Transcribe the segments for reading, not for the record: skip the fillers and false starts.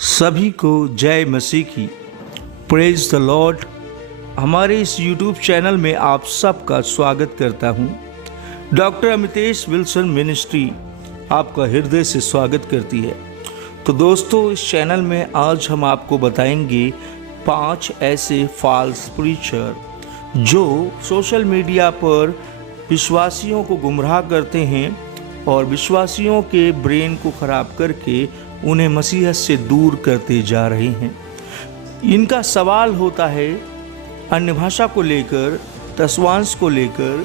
सभी को जय मसीह की। Praise the Lord. हमारे इस यूट्यूब चैनल में आप सबका स्वागत करता हूं। डॉक्टर अमितेश विल्सन मिनिस्ट्री आपका हृदय से स्वागत करती है। तो दोस्तों, इस चैनल में आज हम आपको बताएंगे 5 ऐसे फॉल्स प्रीचर जो सोशल मीडिया पर विश्वासियों को गुमराह करते हैं और विश्वासियों के ब्रेन को खराब करके उन्हें मसीहत से दूर करते जा रहे हैं। इनका सवाल होता है अन्य भाषा को लेकर, दशवांश को लेकर,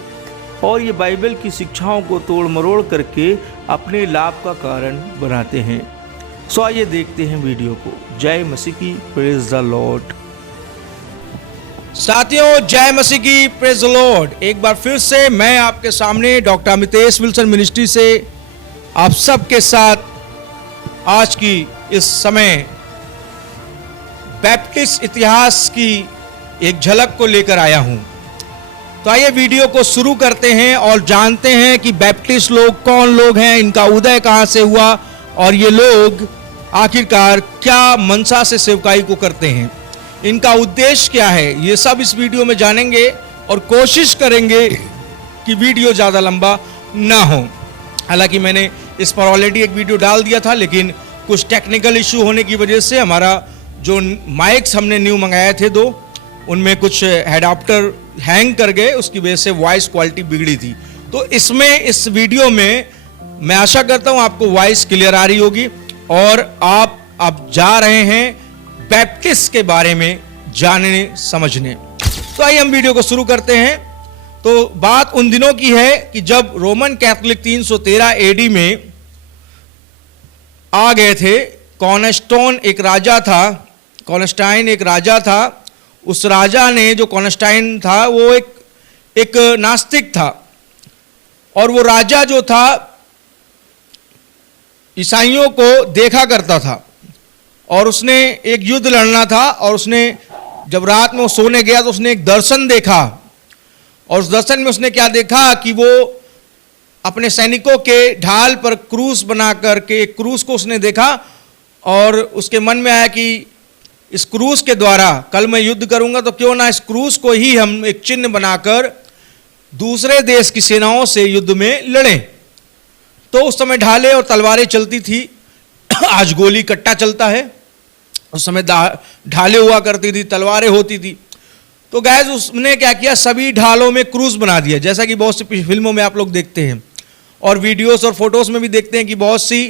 और ये बाइबल की शिक्षाओं को तोड़ मरोड़ करके अपने लाभ का कारण बनाते हैं। सो आइए देखते हैं वीडियो को। जय मसीह की। Praise the Lord. साथियों, जय मसीह की। Praise the Lord. एक बार फिर से मैं आपके सामने डॉक्टर अमितेश विल्सन मिनिस्ट्री से आप सबके साथ आज की इस समय बैप्टिस्ट इतिहास की एक झलक को लेकर आया हूं। तो आइए वीडियो को शुरू करते हैं और जानते हैं कि बैप्टिस्ट लोग कौन लोग हैं, इनका उदय कहां से हुआ और ये लोग आखिरकार क्या मनसा से सेवकाई को करते हैं, इनका उद्देश्य क्या है, ये सब इस वीडियो में जानेंगे और कोशिश करेंगे कि वीडियो ज़्यादा लंबा ना हो। हालांकि मैंने इस पर ऑलरेडी एक वीडियो डाल दिया था, लेकिन कुछ टेक्निकल इशू होने की वजह से हमारा जो माइक्स हमने न्यू मंगाए थे 2, उनमें कुछ एडाप्टर हैंग कर गए, उसकी वजह से वॉइस क्वालिटी बिगड़ी थी। तो इसमें इस वीडियो में मैं आशा करता हूं आपको वॉइस क्लियर आ रही होगी और आप अब जा रहे हैं बैप्टिस्ट के बारे में जानने समझने। तो आइए हम वीडियो को शुरू करते हैं। तो बात उन दिनों की है कि जब रोमन कैथोलिक 313 एडी में आ गए थे। कॉन्स्टेंटाइन एक राजा था। उस राजा ने, जो कॉन्स्टेंटाइन था, वो एक नास्तिक था और वो राजा जो था ईसाइयों को देखा करता था और उसने एक युद्ध लड़ना था और उसने जब रात में वो सोने गया तो उसने एक दर्शन देखा और उस दर्शन में उसने क्या देखा कि वो अपने सैनिकों के ढाल पर क्रूस बना करके एक क्रूस को उसने देखा और उसके मन में आया कि इस क्रूस के द्वारा कल मैं युद्ध करूंगा तो क्यों ना इस क्रूस को ही हम एक चिन्ह बनाकर दूसरे देश की सेनाओं से युद्ध में लड़ें। तो उस समय ढाले और तलवारें चलती थी। आज गोली कट्टा चलता है, उस समय ढाले हुआ करती थी, तलवारें होती थी। तो गैस उसने क्या किया, सभी ढालों में क्रूस बना दिया, जैसा कि बहुत सी फिल्मों में आप लोग देखते हैं और वीडियोस और फोटोज में भी देखते हैं कि बहुत सी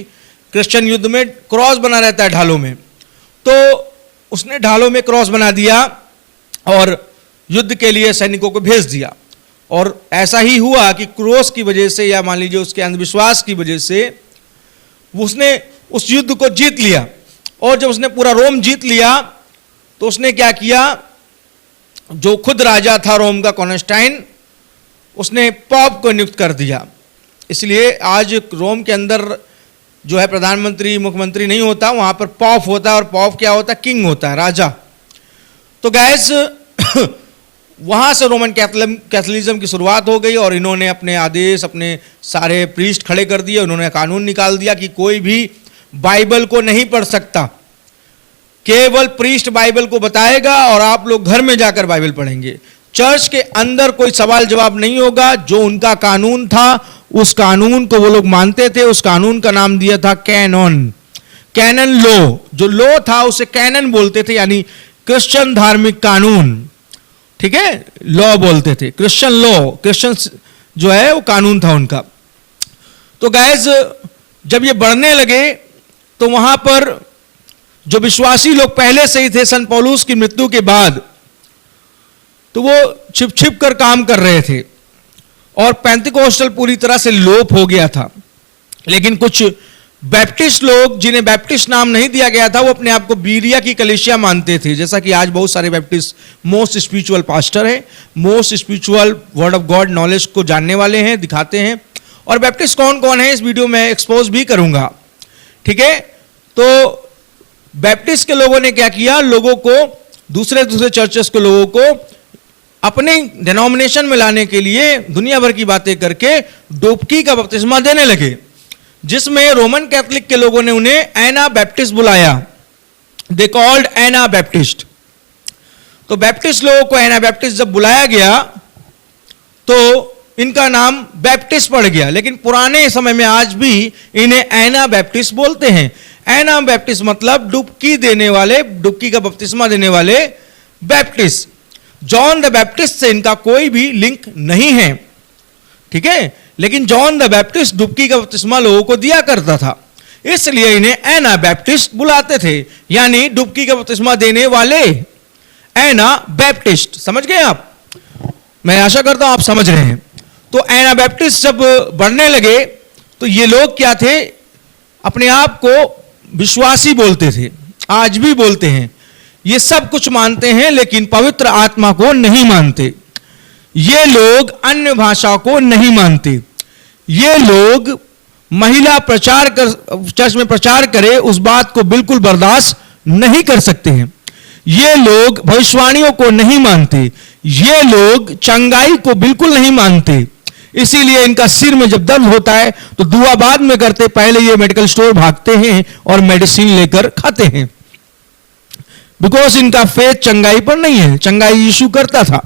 क्रिश्चियन युद्ध में क्रॉस बना रहता है ढालों में। तो उसने ढालों में क्रॉस बना दिया और युद्ध के लिए सैनिकों को भेज दिया और ऐसा ही हुआ कि क्रॉस की वजह से या मान लीजिए उसके अंधविश्वास की वजह से उसने उस युद्ध को जीत लिया। और जब उसने पूरा रोम जीत लिया तो उसने क्या किया, जो खुद राजा था रोम का कॉन्स्टेंटाइन, उसने पॉप को नियुक्त कर दिया। इसलिए आज रोम के अंदर जो है प्रधानमंत्री मुख्यमंत्री नहीं होता, वहां पर पॉप होता है और पॉप क्या होता है, किंग होता है, राजा। तो गैस वहां से रोमन कैथोलिज्म की शुरुआत हो गई और इन्होंने अपने आदेश, अपने सारे प्रीस्ट खड़े कर दिए। उन्होंने कानून निकाल दिया कि कोई भी बाइबल को नहीं पढ़ सकता, केवल प्रीस्ट बाइबल को बताएगा और आप लोग घर में जाकर बाइबल पढ़ेंगे। चर्च के अंदर कोई सवाल जवाब नहीं होगा। जो उनका कानून था उस कानून को वो लोग मानते थे। उस कानून का नाम दिया था कैनन लॉ। जो लॉ था उसे कैनन बोलते थे, यानी क्रिश्चियन धार्मिक कानून। ठीक है, लॉ बोलते थे, क्रिश्चियन लॉ, क्रिश्चियन जो है वो कानून था उनका। तो गाइस जब ये बढ़ने लगे तो वहां पर जो विश्वासी लोग पहले से ही थे सन पौलुस की मृत्यु के बाद, तो वो छिप छिप कर काम कर रहे थे और पेंतिकोस्टल पूरी तरह से लोप हो गया था। लेकिन कुछ बैप्टिस्ट लोग, जिन्हें बैप्टिस्ट नाम नहीं दिया गया था, वो अपने आप को बीरिया की कलीसिया मानते थे। जैसा कि आज बहुत सारे बैप्टिस्ट मोस्ट स्पिरिचुअल पास्टर हैं, most spiritual word of God knowledge को जानने वाले हैं, दिखाते हैं। और बैप्टिस्ट कौन कौन है इस वीडियो में एक्सपोज भी करूंगा। ठीक है, तो बैप्टिस्ट के लोगों ने क्या किया, लोगों को, दूसरे चर्चेस के लोगों को अपने डिनोमिनेशन में लाने के लिए दुनिया भर की बातें करके डुबकी का बपतिस्मा देने लगे। जिसमें रोमन कैथोलिक के लोगों ने उन्हें एना बैप्टिस्ट बुलाया। They called Anabaptist. तो बैप्टिस्ट लोगों को एना बैप्टिस्ट जब बुलाया गया तो इनका नाम बैप्टिस्ट पड़ गया, लेकिन पुराने समय में आज भी इन्हें एना बैप्टिस्ट बोलते हैं। एना बैप्टिस्ट मतलब डुबकी देने वाले, डुबकी का बपतिस्मा देने वाले बैप्टिस्ट। जॉन द बैप्टिस्ट से इनका कोई भी लिंक नहीं है, ठीक है, लेकिन जॉन द बैप्टिस्ट डुबकी का बपतिस्मा लोगों को दिया करता था, इसलिए इन्हें एना बैप्टिस्ट बुलाते थे, यानी डुबकी का बपतिस्मा देने वाले एना बैप्टिस्ट। समझ गए आप? मैं आशा करता हूं आप समझ रहे हैं। तो एना बैप्टिस्ट जब बढ़ने लगे तो ये लोग क्या थे, अपने आप को विश्वासी बोलते थे, आज भी बोलते हैं। ये सब कुछ मानते हैं लेकिन पवित्र आत्मा को नहीं मानते। ये लोग अन्य भाषा को नहीं मानते। ये लोग महिला प्रचार कर चर्च में प्रचार करे उस बात को बिल्कुल बर्दाश्त नहीं कर सकते हैं। ये लोग भविष्यवाणियों को नहीं मानते। ये लोग चंगाई को बिल्कुल नहीं मानते। इसीलिए इनका सिर में जब दर्द होता है तो दुआ बाद में करते, पहले ये मेडिकल स्टोर भागते हैं और मेडिसिन लेकर खाते हैं, बिकॉज इनका फेथ चंगाई पर नहीं है। चंगाई यीशु करता था,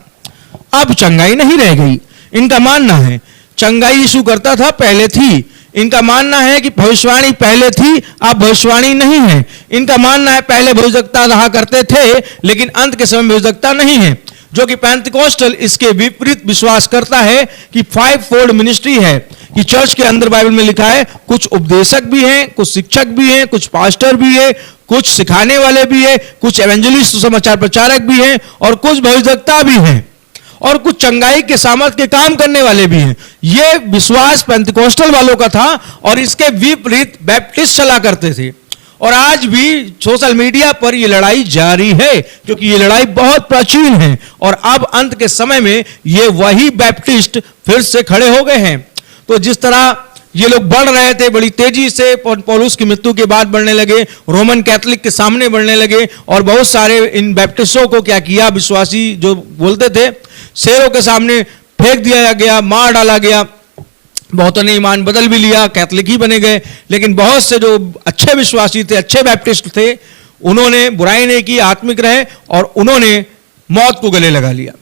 अब चंगाई नहीं रह गई। इनका मानना है चंगाई यीशु करता था, पहले थी। इनका मानना है कि भविष्यवाणी पहले थी, अब भविष्यवाणी नहीं है। इनका मानना है पहले भविष्यवक्ता रहा करते थे लेकिन अंत के समय भविष्यवक्ता नहीं है, जो कि पेंटिकॉस्टल इसके विपरीत विश्वास करता है कि 5 फोल्ड मिनिस्ट्री है, कि चर्च के अंदर बाइबल में लिखा है कुछ उपदेशक भी हैं, कुछ शिक्षक भी हैं, कुछ पास्टर भी है, कुछ सिखाने वाले भी है, कुछ एवेंजलिस्ट समाचार प्रचारक भी हैं, और कुछ भविष्यवक्ता भी हैं, और कुछ चंगाई के सामर्थ के काम करने वाले भी हैं। यह विश्वास पेंटिकॉस्टल वालों का था और इसके विपरीत बैप्टिस्ट चला करते थे। और आज भी सोशल मीडिया पर यह लड़ाई जारी है, क्योंकि यह लड़ाई बहुत प्राचीन है और अब अंत के समय में ये वही बैप्टिस्ट फिर से खड़े हो गए हैं। तो जिस तरह ये लोग बढ़ रहे थे बड़ी तेजी से, पौलुस की मृत्यु के बाद बढ़ने लगे, रोमन कैथोलिक के सामने बढ़ने लगे, और बहुत सारे इन बैप्टिस्टों को क्या किया, विश्वासी जो बोलते थे, शेरों के सामने फेंक दिया गया, मार डाला गया। बहुतों ने ईमान बदल भी लिया, कैथोलिक ही बने गए, लेकिन बहुत से जो अच्छे विश्वासी थे, अच्छे बैप्टिस्ट थे, उन्होंने बुराई नहीं की, आत्मिक रहे और उन्होंने मौत को गले लगा लिया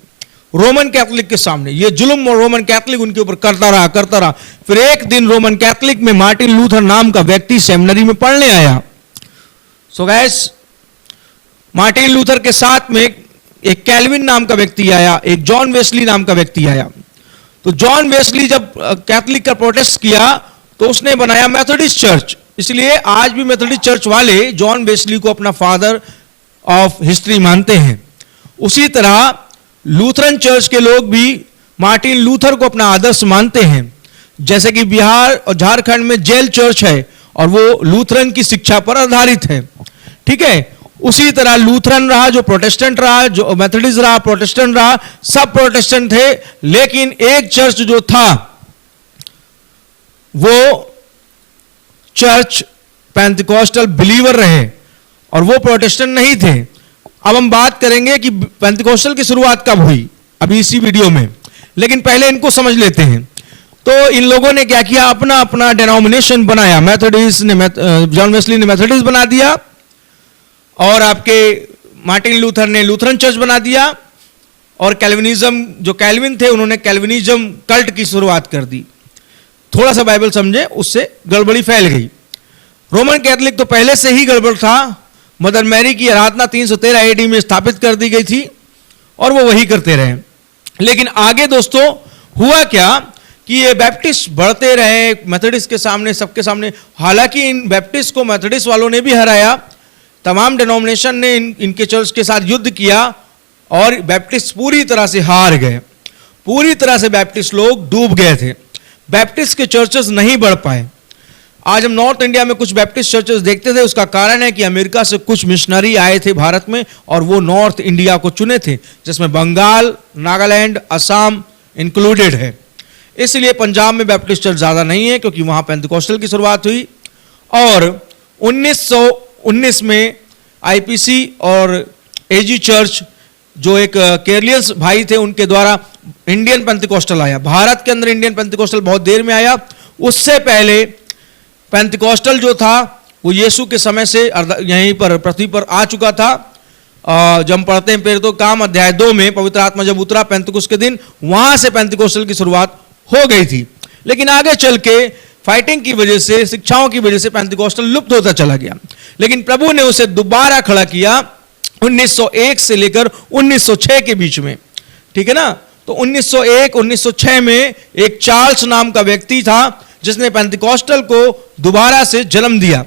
रोमन कैथोलिक के सामने। ये जुल्म और रोमन कैथोलिक उनके ऊपर करता रहा। फिर एक दिन रोमन कैथोलिक में मार्टिन लूथर नाम का व्यक्ति सेमिनरी में पढ़ने आया। सो गाइस, मार्टिन लूथर के साथ में एक कैल्विन नाम का व्यक्ति आया, एक जॉन वेस्ली नाम का व्यक्ति आया। तो जॉन वेस्ली जब कैथोलिक का प्रोटेस्ट किया तो उसने बनाया मेथोडिस्ट चर्च। इसलिए आज भी मेथोडिस्ट चर्च वाले जॉन वेस्ली को अपना फादर ऑफ हिस्ट्री मानते हैं। उसी तरह लूथरन चर्च के लोग भी मार्टिन लूथर को अपना आदर्श मानते हैं। जैसे कि बिहार और झारखंड में जेल चर्च है और वो लूथरन की शिक्षा पर आधारित है, ठीक है। उसी तरह लूथरन रहा, जो प्रोटेस्टेंट रहा, जो मेथोडिस्ट रहा, प्रोटेस्टेंट रहा, सब प्रोटेस्टेंट थे, लेकिन एक चर्च जो था वो चर्च पेंटिकॉस्टल बिलीवर रहे और वो प्रोटेस्टेंट नहीं थे। अब हम बात करेंगे कि पेंटिकॉस्टल की शुरुआत कब हुई, अभी इसी वीडियो में, लेकिन पहले इनको समझ लेते हैं। तो इन लोगों ने क्या किया, अपना अपना डिनोमिनेशन बनाया। मेथोडिस्ट ने, जॉन वेस्ली ने मेथोडिस्ट बना दिया, और आपके मार्टिन लूथर ने लूथरन चर्च बना दिया, और कैल्विनिज्म, जो कैल्विन थे, उन्होंने कैल्विनिज्म कल्ट की शुरुआत कर दी। थोड़ा सा बाइबल समझे, उससे गड़बड़ी फैल गई। रोमन कैथोलिक तो पहले से ही गड़बड़ था। मदर मैरी की आराधना 313 एडी में स्थापित कर दी गई थी और वो वही करते रहे। लेकिन आगे दोस्तों हुआ क्या कि ये बैप्टिस्ट बढ़ते रहे मेथोडिस्ट के सामने, सबके सामने। हालांकि इन बैप्टिस्ट को मेथोडिस्ट वालों ने भी हराया, तमाम डिनोमिनेशन ने इनके चर्च के साथ युद्ध किया और बैप्टिस्ट पूरी तरह से हार गए। पूरी तरह से बैप्टिस्ट लोग डूब गए थे। बैप्टिस्ट के चर्चेस नहीं बढ़ पाए। आज हम नॉर्थ इंडिया में कुछ बैप्टिस्ट चर्चेस देखते थे, उसका कारण है कि अमेरिका से कुछ मिशनरी आए थे भारत में और वो नॉर्थ इंडिया को चुने थे, जिसमें बंगाल, नागालैंड, असम इंक्लूडेड है। इसलिए पंजाब में बैप्टिस्ट चर्च ज़्यादा नहीं है, क्योंकि वहाँ पेंटिकॉस्टल की शुरुआत हुई। और 1919 में आईपीसी और एजी चर्च, जो एक केरलियंस भाई थे, उनके द्वारा इंडियन पेंटिकॉस्टल आया। भारत के अंदर इंडियन पेंटिकॉस्टल बहुत देर में आया। उससे पहले पेंटिकॉस्टल जो था वो यीशु के समय से यहीं पर पृथ्वी पर आ चुका था। जब हम पढ़ते हैं प्रेरितों का काम अध्याय 2 में, पवित्र आत्मा जब उतरा पेंतकुस्त के दिन, वहां से पेंतिकोस्टल की शुरुआत हो गई थी। लेकिन आगे चल के फाइटिंग की वजह से, शिक्षाओं की वजह से पेंतिकोस्टल लुप्त होता चला गया। लेकिन प्रभु ने उसे दोबारा खड़ा किया 1901 से लेकर 1906 के बीच में, ठीक है ना। तो 1901 1906 में एक चार्ल्स नाम का व्यक्ति था जिसने पेंतिकोस्टल को दोबारा से जन्म दिया।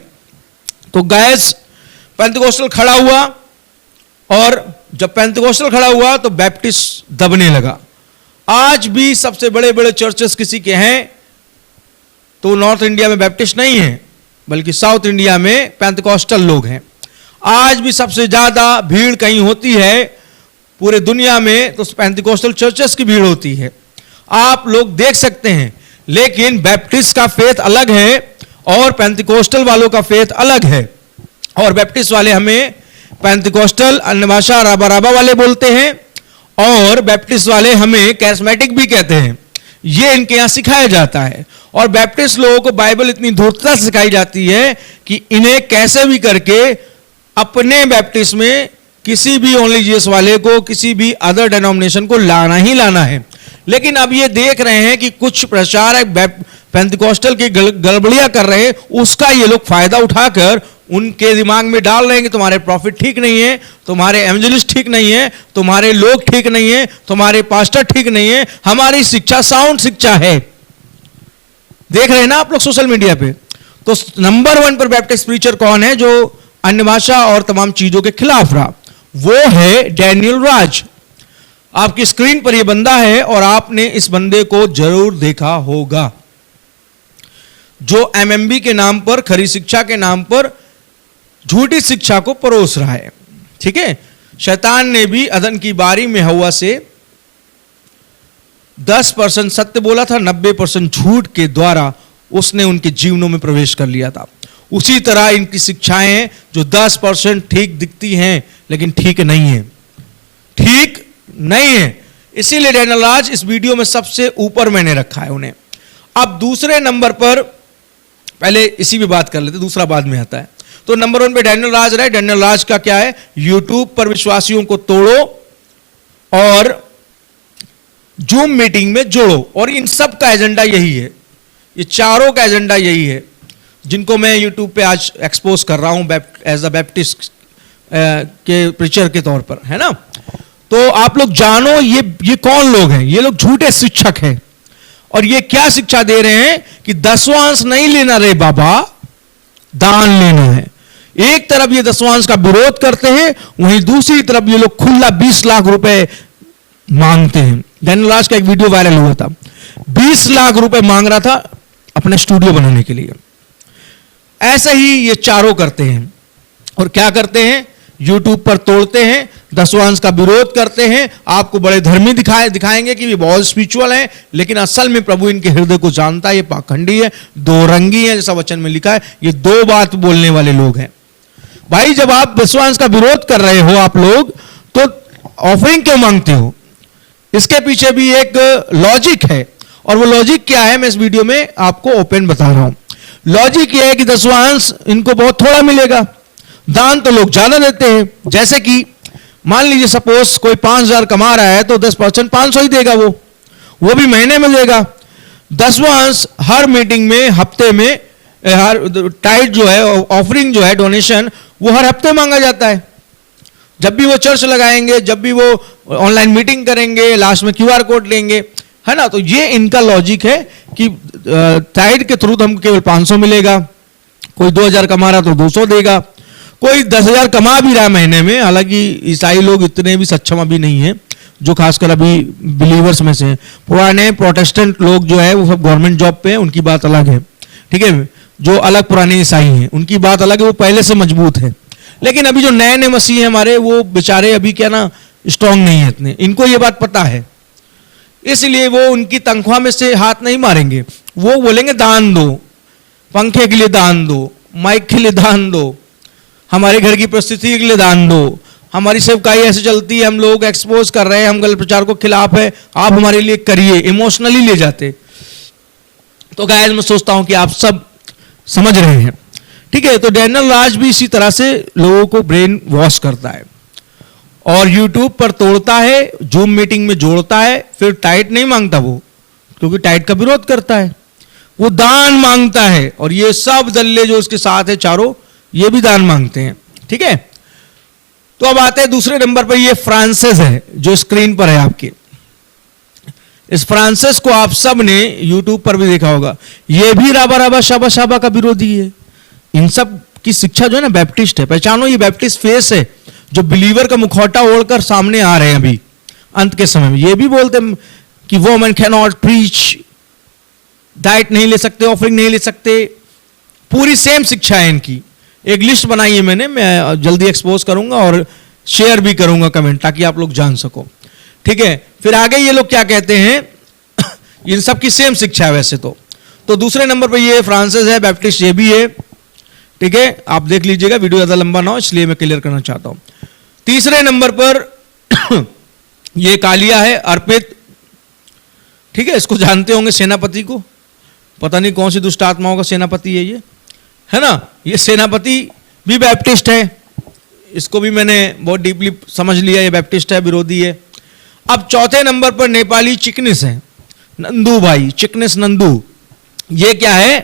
तो गैस पेंतिकोस्टल खड़ा हुआ, और जब पेंतिकोस्टल खड़ा हुआ तो बैप्टिस्ट दबने लगा। आज भी सबसे बड़े बड़े चर्चेस किसी के हैं तो नॉर्थ इंडिया में बैप्टिस्ट नहीं है, बल्कि साउथ इंडिया में पेंतिकोस्टल लोग हैं। आज भी सबसे ज्यादा भीड़ कहीं होती है पूरे दुनिया में तो पेंतिकोस्टल चर्चेस की भीड़ होती है, आप लोग देख सकते हैं। लेकिन बैप्टिस्ट का फेथ अलग है और पेंतिकोस्टल वालों का फेथ अलग है। और बैप्टिस्ट वाले हमें पेंतिकोस्टल अन्य भाषा राबा राबा वाले बोलते हैं, और बैप्टिस्ट वाले हमें कैरिस्मेटिक भी कहते हैं। ये इनके यहां सिखाया जाता है। और बैप्टिस्ट लोगों को बाइबल इतनी धूर्तता से सिखाई जाती है कि इन्हें कैसे भी करके अपने बैप्टिस्ट में किसी भी ओनली जीसस वाले को, किसी भी अदर डेनोमिनेशन को लाना ही लाना है। लेकिन अब ये देख रहे हैं कि कुछ प्रचारक पेंतिकोस्टल की गड़बड़ियां कर रहे हैं, उसका ये लोग फायदा उठाकर उनके दिमाग में डाल रहे हैं कि तुम्हारे प्रॉफिट ठीक नहीं है, तुम्हारे एवेंजलिस्ट ठीक नहीं है, तुम्हारे लोग ठीक नहीं है, तुम्हारे पास्टर ठीक नहीं है, हमारी शिक्षा साउंड शिक्षा है। देख रहे हैं ना आप लोग सोशल मीडिया पे। तो नंबर 1 पर बैप्टिस्ट प्रीचर कौन है जो अन्य भाषा और तमाम चीजों के खिलाफ रहा? वो है डैनियल राज। आपकी स्क्रीन पर ये बंदा है और आपने इस बंदे को जरूर देखा होगा, जो एमएमबी के नाम पर, खरी शिक्षा के नाम पर झूठी शिक्षा को परोस रहा है। ठीक है, शैतान ने भी अदन की बारी में हवा से 10% सत्य बोला था, 90% झूठ के द्वारा उसने उनके जीवनों में प्रवेश कर लिया था। उसी तरह इनकी शिक्षाएं जो 10% ठीक दिखती हैं लेकिन ठीक नहीं है, ठीक नहीं है। इसीलिए डैनियल राज इस वीडियो में सबसे ऊपर मैंने रखा है उन्हें। अब दूसरे नंबर पर, पहले इसी पे बात कर लेते, दूसरा बाद में आता है। तो नंबर 1 पे डैनियल राज रहे। डैनियल राज का क्या है? यूट्यूब पर विश्वासियों को तोड़ो और जूम मीटिंग में जोड़ो। और इन सब का एजेंडा यही है, ये चारों का एजेंडा यही है, जिनको मैं यूट्यूब पे आज एक्सपोज कर रहा हूं एज अ बैप्टिस्ट के प्रीचर के तौर पर, है ना। तो आप लोग जानो ये कौन लोग हैं? ये लोग झूठे शिक्षक हैं। और ये क्या शिक्षा दे रहे हैं कि दसवांश नहीं लेना रे बाबा, दान लेना है। एक तरफ ये दसवांश का विरोध करते हैं, वहीं दूसरी तरफ ये लोग खुला 20 लाख रुपए मांगते हैं। डैनियल राज का एक वीडियो वायरल हुआ था, 20 लाख रुपए मांग रहा था अपने स्टूडियो बनाने के लिए। ऐसे ही ये चारों करते हैं। और क्या करते हैं? यूट्यूब पर तोड़ते हैं, दसवांश का विरोध करते हैं, आपको बड़े धर्मी दिखाएंगे कि ये बहुत स्पिरिचुअल है, लेकिन असल में प्रभु इनके हृदय को जानता है, ये पाखंडी है, दो रंगी है, जैसा वचन में लिखा है। ये दो बात बोलने वाले लोग हैं। भाई जब आप दसवांश का विरोध कर रहे हो आप लोग, तो ऑफरिंग क्यों मांगते हो? इसके पीछे भी एक लॉजिक है, और वो लॉजिक क्या है मैं इस वीडियो में आपको ओपन बता रहा हूं। लॉजिक ये है कि दसवांश इनको बहुत थोड़ा मिलेगा, दान तो लोग ज्यादा देते हैं। जैसे कि मान लीजिए सपोज कोई 5,000 कमा रहा है तो 10% 500 ही देगा, वो भी महीने में देगा। दसवांश हर मीटिंग में, हफ्ते में, हर टाइट जो है, ऑफरिंग जो है, डोनेशन, वो हर हफ्ते मांगा जाता है। जब भी वो चर्च लगाएंगे, जब भी वो ऑनलाइन मीटिंग करेंगे, लास्ट में QR कोड लेंगे, है ना। तो ये इनका लॉजिक है कि टाइट के थ्रू हमको केवल 500 मिलेगा। कोई 2,000 कमा रहा तो 200 देगा, कोई 10,000 कमा भी रहा है महीने में। हालांकि ईसाई लोग इतने भी सक्षम अभी नहीं है, जो खासकर अभी बिलीवर्स में से हैं। पुराने प्रोटेस्टेंट लोग जो है वो सब गवर्नमेंट जॉब पे हैं, उनकी बात अलग है, ठीक है। जो अलग पुराने ईसाई हैं उनकी बात अलग है, वो पहले से मजबूत है। लेकिन अभी जो नए नए मसीह हैं हमारे, वो बेचारे अभी क्या ना स्ट्रांग नहीं है इतने, इनको ये बात पता है, इसलिए वो उनकी तनख्वाह में से हाथ नहीं मारेंगे। वो बोलेंगे दान दो, पंखे के लिए दान दो, माइक के लिए दान दो, हमारे घर की परिस्थिति के लिए दान दो, हमारी सेवकाई ऐसे चलती है, हम लोग एक्सपोज कर रहे हैं, हम गलत प्रचार को खिलाफ है, आप हमारे लिए करिए, इमोशनली ले जाते। तो गाइस मैं सोचता हूं कि आप सब समझ रहे हैं, ठीक है, तो डैनियल राज भी इसी तरह से लोगों को ब्रेन वॉश करता है और यूट्यूब पर तोड़ता है, जूम मीटिंग में जोड़ता है, फिर टाइट नहीं मांगता वो, क्योंकि टाइट का विरोध करता है, वो दान मांगता है। और ये सब दल्ले जो उसके साथ है चारों, ये भी दान मांगते हैं। ठीक है, तो अब आते हैं दूसरे नंबर पर, ये फ्रांसिस है जो स्क्रीन पर है आपके। इस फ्रांसिस को आप सब ने यूट्यूब पर भी देखा होगा, ये भी राबा राबा शाबा शाबा का विरोधी है। इन सब की शिक्षा जो है ना बैप्टिस्ट है, पहचानो ये बैप्टिस्ट फेस है जो बिलीवर का मुखौटा ओढ़कर सामने आ रहे हैं अभी अंत के समय में। ये भी बोलते हैं कि women can not preach, diet नहीं ले सकते, ऑफरिंग नहीं ले सकते, पूरी सेम शिक्षा है इनकी। एक लिस्ट बनाई है मैंने, मैं जल्दी एक्सपोज करूंगा और शेयर भी करूंगा कमेंट, ताकि आप लोग जान सको। ठीक है, फिर आगे ये लोग क्या कहते हैं इन सब की सेम शिक्षा है वैसे तो दूसरे नंबर पर ये फ्रांसिस है, बैप्टिस्ट ये भी है। ठीक है, आप देख लीजिएगा, वीडियो ज्यादा लंबा ना हो इसलिए मैं क्लियर करना चाहता हूं। तीसरे नंबर पर ये कालिया है, अर्पित। ठीक है, इसको जानते होंगे, सेनापति को, पता नहीं कौन सी दुष्ट आत्माओं का सेनापति है ये, है ना। ये सेनापति भी बैप्टिस्ट है, इसको भी मैंने बहुत डीपली समझ लिया, ये बैप्टिस्ट है, विरोधी है। अब चौथे नंबर पर नेपाली चिकनिस है, नंदू भाई, चिकनिस नंदू। ये क्या है,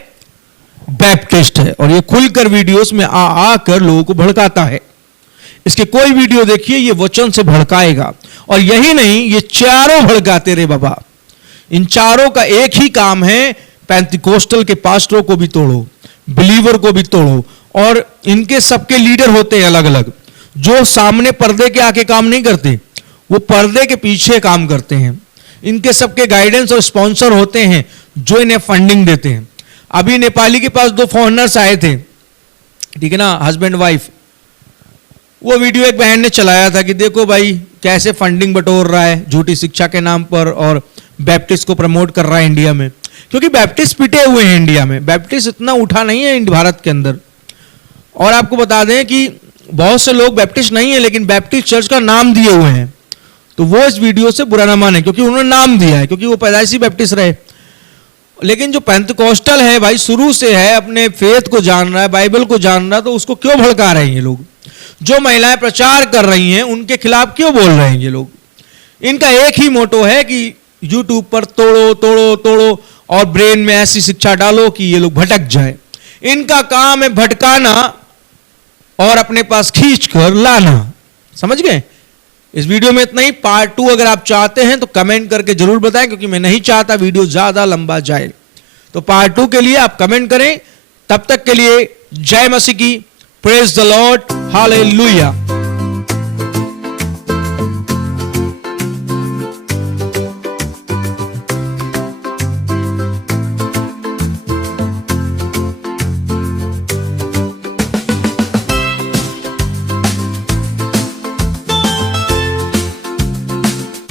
बैप्टिस्ट है और ये खुलकर वीडियोस में आकर लोगों को भड़काता है। इसके कोई वीडियो देखिए, ये वचन से भड़काएगा। और यही नहीं, ये चारों भड़काते रे बाबा। इन चारों का एक ही काम है, पेंटिकोस्टल के पास्टरों को भी तोड़ो, बिलीवर को भी तोड़ो। और इनके सबके लीडर होते हैं अलग अलग, जो सामने पर्दे के आके काम नहीं करते, वो पर्दे के पीछे काम करते हैं। इनके सबके गाइडेंस और स्पॉन्सर होते हैं जो इन्हें फंडिंग देते हैं। अभी नेपाली के पास 2 फॉरेनर्स आए थे, ठीक है ना, हस्बैंड वाइफ। वो वीडियो एक बहन ने चलाया था कि देखो भाई कैसे फंडिंग बटोर रहा है झूठी शिक्षा के नाम पर और बैप्टिस्ट को प्रमोट कर रहा है इंडिया में, क्योंकि बैप्टिस्ट पिटे हुए हैं इंडिया में। बैप्टिस्ट इतना उठा नहीं है भारत के अंदर। और आपको बता दें कि बहुत से लोग बैप्टिस्ट नहीं है लेकिन बैप्टिस्ट चर्च का नाम दिए हुए हैं, तो वो इस वीडियो से बुरा ना माने, क्योंकि उन्होंने नाम दिया है, क्योंकि वो पैदाइशी बैप्टिस्ट रहे। लेकिन जो पेंटकोस्टल है भाई, शुरू से है, अपने फेथ को जान रहा है, बाइबल को जान रहा है, तो उसको क्यों भड़का रहे हैं ये लोग। जो महिलाएं प्रचार कर रही हैं उनके खिलाफ क्यों बोल रहे हैं ये लोग। इनका एक ही मोटो है कि यूट्यूब पर तोड़ो तोड़ो तोड़ो और ब्रेन में ऐसी शिक्षा डालो कि ये लोग भटक जाए। इनका काम है भटकाना और अपने पास खींच कर लाना। समझ गए। इस वीडियो में इतना ही। पार्ट 2 अगर आप चाहते हैं तो कमेंट करके जरूर बताएं, क्योंकि मैं नहीं चाहता वीडियो ज्यादा लंबा जाए। तो पार्ट 2 के लिए आप कमेंट करें। तब तक के लिए जय मसीह की। Praise the Lord, hallelujah.